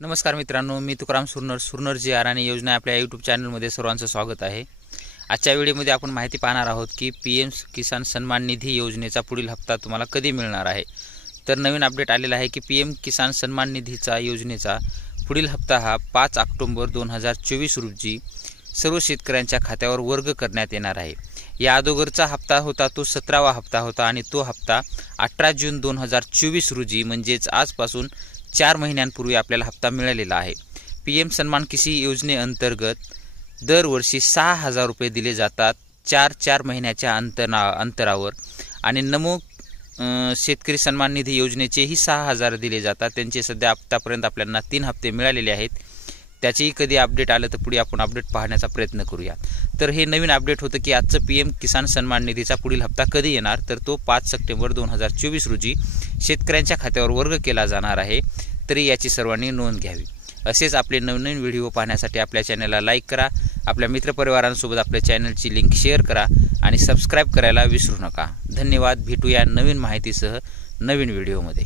नमस्कार मित्रांनो, मी तुकाराम सुरनर जी आर आणि योजना आपल्या यूट्यूब चॅनलमध्ये सर्वांचं स्वागत आहे। आजच्या व्हिडिओमध्ये आपण माहिती पाहणार आहोत की पीएम किसान सन्मान निधी योजनेचा पुढील हप्ता तुम्हाला कधी मिळणार आहे। तर नवीन अपडेट आलेला आहे की पीएम किसान सन्मान निधीचा योजनेचा पुढील हप्ता हा 5 ऑक्टोबर 2024 रोजी सर्व शेतकऱ्यांच्या खात्यावर वर्ग करण्यात येणार आहे। या अगोदरचा हप्ता होता तो 17वा हप्ता होता आणि तो हप्ता 18 जून 2024 रोजी म्हणजेच आजपासून 4 महिन्यांपूर्वी आपल्याला हप्ता मिळालेला आहे। पीएम सन्मान किसी योजनेअंतर्गत दरवर्षी 6000 रुपये दिले जातात 4 महिन्याच्या अंतरावर आणि नमो शेतकरी सन्मान निधी योजनेचेही 6000 दिले जातात। त्यांचे सध्या आतापर्यंत आपल्याला 3 हप्ते मिळालेले आहेत। त्याचेही कधी अपडेट आलं तर पुढे आपण अपडेट पाहण्याचा प्रयत्न करूया। तर हे नवीन अपडेट होतं की आजचं पीएम किसान सन्मान निधीचा पुढील हप्ता कधी येणार, तर तो 5 सप्टेंबर 2024 रोजी शेतकऱ्यांच्या खात्यावर वर्ग केला जाणार आहे। तरी याची सर्वांनी नोंद घ्यावी। असेच आपले नवनवीन व्हिडिओ पाहण्यासाठी आपल्या चॅनलला लाईक करा, आपल्या मित्रपरिवारांसोबत आपल्या चॅनलची लिंक शेअर करा आणि सबस्क्राइब करायला विसरू नका। धन्यवाद। भेटूया नवीन माहितीसह नवीन व्हिडिओमध्ये।